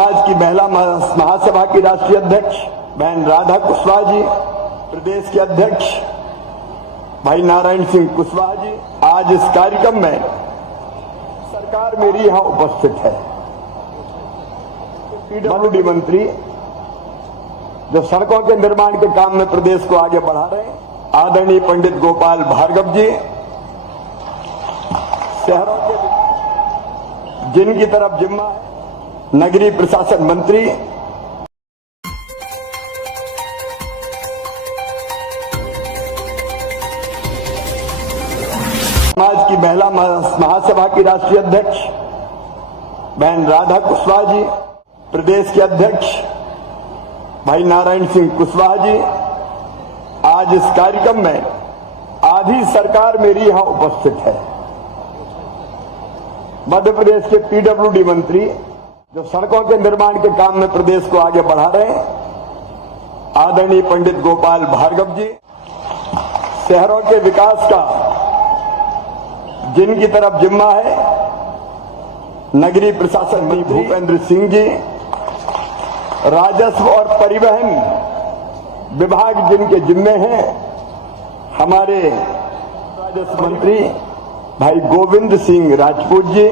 समाज की महिला महासभा की राष्ट्रीय अध्यक्ष बहन राधा कुशवाहा जी, प्रदेश के अध्यक्ष भाई नारायण सिंह कुशवाहा जी, आज इस कार्यक्रम में सरकार मेरी यहां उपस्थित है। पीडब्ल्यूडी मंत्री जो सड़कों के निर्माण के काम में प्रदेश को आगे बढ़ा रहे हैं, आदरणीय पंडित गोपाल भार्गव जी, शहरों के जिनकी तरफ जिम्मा है नगरीय प्रशासन मंत्री, समाज की महिला महासभा की राष्ट्रीय अध्यक्ष बहन राधा कुशवाहा जी, प्रदेश के अध्यक्ष भाई नारायण सिंह कुशवाहा जी, आज इस कार्यक्रम में आधी सरकार मेरी यहां उपस्थित है। मध्य प्रदेश के पीडब्ल्यूडी मंत्री जो सड़कों के निर्माण के काम में प्रदेश को आगे बढ़ा रहे हैं, आदरणीय पंडित गोपाल भार्गव जी, शहरों के विकास का जिनकी तरफ जिम्मा है नगरीय प्रशासन मंत्री भूपेंद्र सिंह जी, राजस्व और परिवहन विभाग जिनके जिम्मे हैं हमारे राजस्व मंत्री भाई गोविंद सिंह राजपूत जी,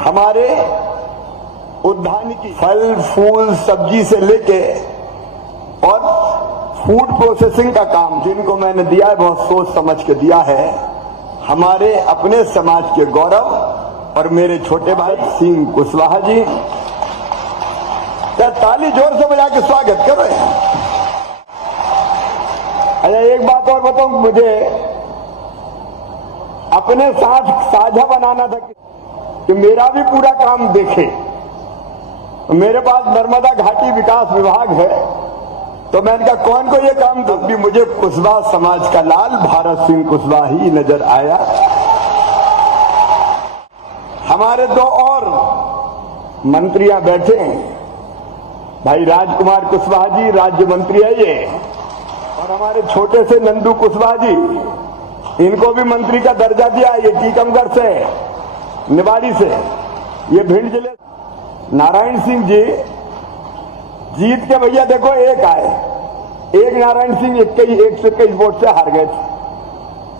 हमारे उद्यानिकी फल फूल सब्जी से लेके और फूड प्रोसेसिंग का काम जिनको मैंने दिया है बहुत सोच समझ के दिया है, हमारे अपने समाज के गौरव और मेरे छोटे भाई सिंह कुशवाहा जी, क्या ताली जोर से बजा के स्वागत कर रहे हैं। अच्छा एक बात और बताऊं, मुझे अपने साथ साझा बनाना था कि मेरा भी पूरा काम देखे। मेरे पास नर्मदा घाटी विकास विभाग है, तो मैंने कहा कौन को ये काम दो, भी मुझे कुशवाहा समाज का लाल भारत सिंह कुशवाहा ही नजर आया। हमारे दो और मंत्रियां बैठे हैं, भाई राजकुमार कुशवाहा जी राज्य मंत्री है ये, और हमारे छोटे से नंदू कुशवाहा जी, इनको भी मंत्री का दर्जा दिया। ये टीकमगढ़ से, निवाड़ी से, ये भिंड जिले। नारायण सिंह जी जीत के भैया देखो एक आए, एक नारायण सिंह 121 वोट से हार गए थे,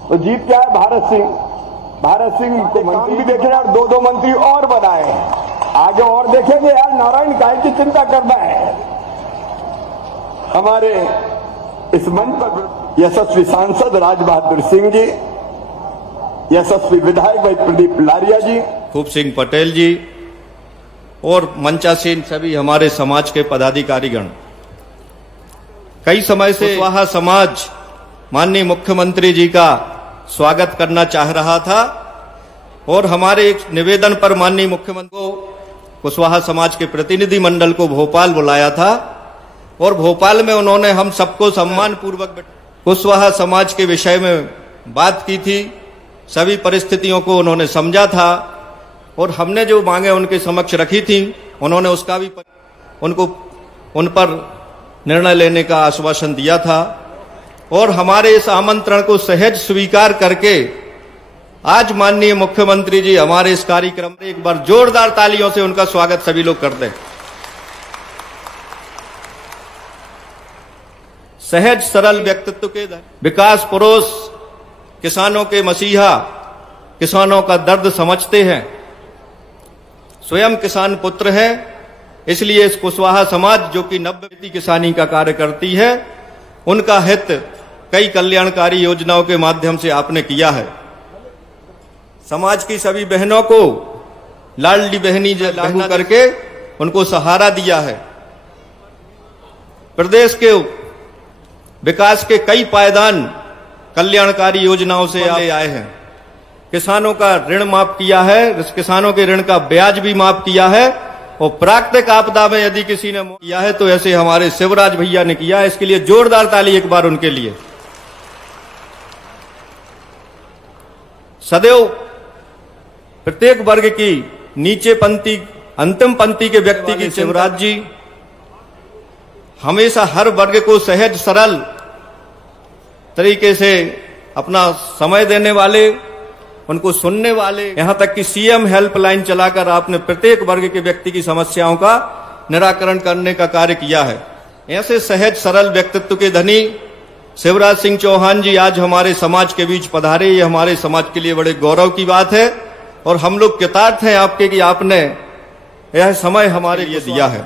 तो जीत क्या है भारत सिंह को मंत्री भी देखे और दो मंत्री और बनाए। आगे और देखेंगे यार, नारायण काहे की चिंता करना है। हमारे इस मंच पर यशस्वी सांसद राज बहादुर सिंह जी, यशस्वी विधायक भाई प्रदीप लारिया जी, खूब सिंह पटेल जी और मंचासीन सभी हमारे समाज के पदाधिकारीगण, कई समय से कुशवाहा समाज माननीय मुख्यमंत्री जी का स्वागत करना चाह रहा था और हमारे एक निवेदन पर माननीय मुख्यमंत्री को कुशवाहा समाज के प्रतिनिधि मंडल को भोपाल बुलाया था और भोपाल में उन्होंने हम सबको सम्मान पूर्वक कुशवाहा समाज के विषय में बात की थी। सभी परिस्थितियों को उन्होंने समझा था और हमने जो मांगे उनके समक्ष रखी थी, उन्होंने उसका भी उन पर निर्णय लेने का आश्वासन दिया था और हमारे इस आमंत्रण को सहज स्वीकार करके आज माननीय मुख्यमंत्री जी हमारे इस कार्यक्रम में एक बार जोरदार तालियों से उनका स्वागत सभी लोग कर दें। सहज सरल व्यक्तित्व के विकास पुरुष, किसानों के मसीहा, किसानों का दर्द समझते हैं, स्वयं किसान पुत्र है, इसलिए इस कुशवाहा समाज जो कि 90% किसानी का कार्य करती है, उनका हित कई कल्याणकारी योजनाओं के माध्यम से आपने किया है। समाज की सभी बहनों को लाडली बहनी लागू करके उनको सहारा दिया है। प्रदेश के विकास के कई पायदान कल्याणकारी योजनाओं से आए हैं। किसानों का ऋण माफ किया है, किसानों के ऋण का ब्याज भी माफ किया है और प्राकृतिक आपदा में यदि किसी ने किया है तो ऐसे हमारे शिवराज भैया ने किया है। इसके लिए जोरदार ताली एक बार उनके लिए। सदैव प्रत्येक वर्ग की नीचे पंक्ति, अंतिम पंक्ति के व्यक्ति की शिवराज जी हमेशा हर वर्ग को सहज सरल तरीके से अपना समय देने वाले उनको सुनने वाले, यहाँ तक कि सीएम हेल्पलाइन चलाकर आपने प्रत्येक वर्ग के व्यक्ति की समस्याओं का निराकरण करने का कार्य किया है। ऐसे सहज सरल व्यक्तित्व के धनी शिवराज सिंह चौहान जी आज हमारे समाज के बीच पधारे, ये हमारे समाज के लिए बड़े गौरव की बात है और हम लोग कृतार्थ हैं आपके कि आपने यह समय हमारे लिए दिया है।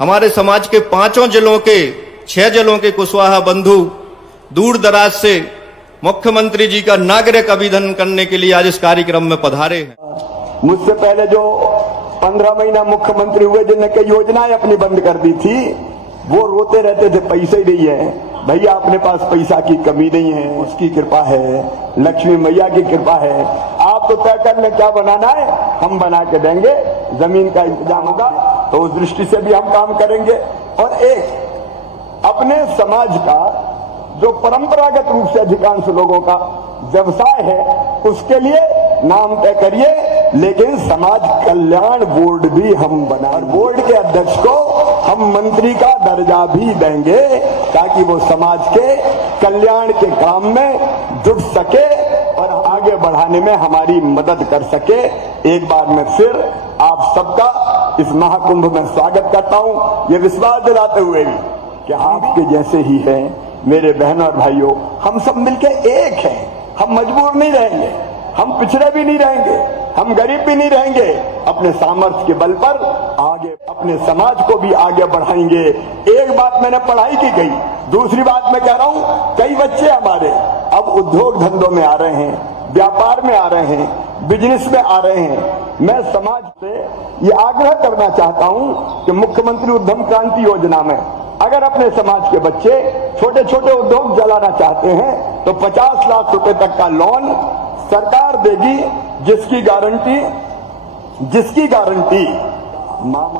हमारे समाज के 5 जिलों के 6 जिलों के कुशवाहा बंधु दूर दराज से मुख्यमंत्री जी का नागरिक अभिनंदन करने के लिए आज इस कार्यक्रम में पधारे हैं। मुझसे पहले जो 15 महीना मुख्यमंत्री हुए, जिनने कई योजनाएं अपनी बंद कर दी थी, वो रोते रहते थे पैसे ही नहीं है। भैया अपने पास पैसा की कमी नहीं है, उसकी कृपा है, लक्ष्मी मैया की कृपा है। आप तो तय कर लें क्या बनाना है, हम बना के देंगे, जमीन का इंतजाम होगा तो उस दृष्टि से भी हम काम करेंगे। और एक अपने समाज का जो परंपरागत रूप से अधिकांश लोगों का व्यवसाय है, उसके लिए नाम तय करिए, लेकिन समाज कल्याण बोर्ड भी हम बनाए। बोर्ड के अध्यक्ष को हम मंत्री का दर्जा भी देंगे ताकि वो समाज के कल्याण के काम में जुट सके और आगे बढ़ाने में हमारी मदद कर सके। एक बार मैं फिर आप सबका इस महाकुंभ में स्वागत करता हूं, ये विश्वास दिलाते हुए भी कि आपके जैसे ही हैं मेरे बहन और भाइयों, हम सब मिलके एक हैं। हम मजबूर नहीं रहेंगे, हम पिछड़े भी नहीं रहेंगे, हम गरीब भी नहीं रहेंगे। अपने सामर्थ्य के बल पर आगे अपने समाज को भी आगे बढ़ाएंगे। एक बात मैंने पढ़ाई की गई, दूसरी बात मैं कह रहा हूं, कई बच्चे हमारे अब उद्योग धंधों में आ रहे हैं, व्यापार में आ रहे हैं, बिजनेस में आ रहे हैं। मैं समाज से ये आग्रह करना चाहता हूं कि मुख्यमंत्री उद्यम क्रांति योजना में अगर अपने समाज के बच्चे छोटे छोटे उद्योग चलाना चाहते हैं तो 50 लाख रुपए तक का लोन सरकार देगी, जिसकी गारंटी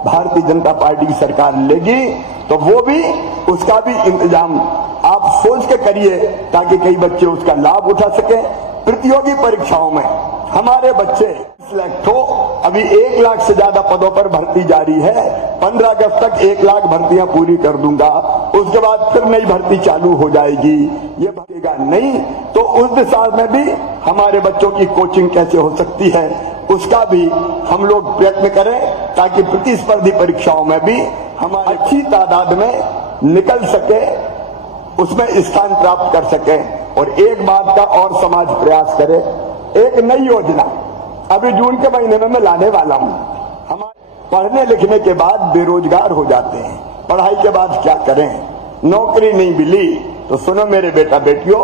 भारतीय जनता पार्टी की सरकार लेगी। तो वो भी उसका भी इंतजाम आप सोच के करिए ताकि कई बच्चे उसका लाभ उठा सके। प्रतियोगी परीक्षाओं में हमारे बच्चे सिलेक्ट हो, अभी 1 लाख से ज्यादा पदों पर भर्ती जारी है। 15 अगस्त तक 1 लाख भर्तियां पूरी कर दूंगा, उसके बाद फिर नई भर्ती चालू हो जाएगी। ये भरेगा नहीं तो उस दिशा में भी हमारे बच्चों की कोचिंग कैसे हो सकती है, उसका भी हम लोग प्रयत्न करें ताकि प्रतिस्पर्धी परीक्षाओं में भी हम अच्छी तादाद में निकल सके, उसमें स्थान प्राप्त कर सके। और एक बात का और समाज प्रयास करे, एक नई योजना अभी जून के महीने में मैं लाने वाला हूं। हमारे पढ़ने लिखने के बाद बेरोजगार हो जाते हैं, पढ़ाई के बाद क्या करें, नौकरी नहीं मिली। तो सुनो मेरे बेटा बेटियों,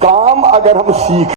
काम अगर हम सीख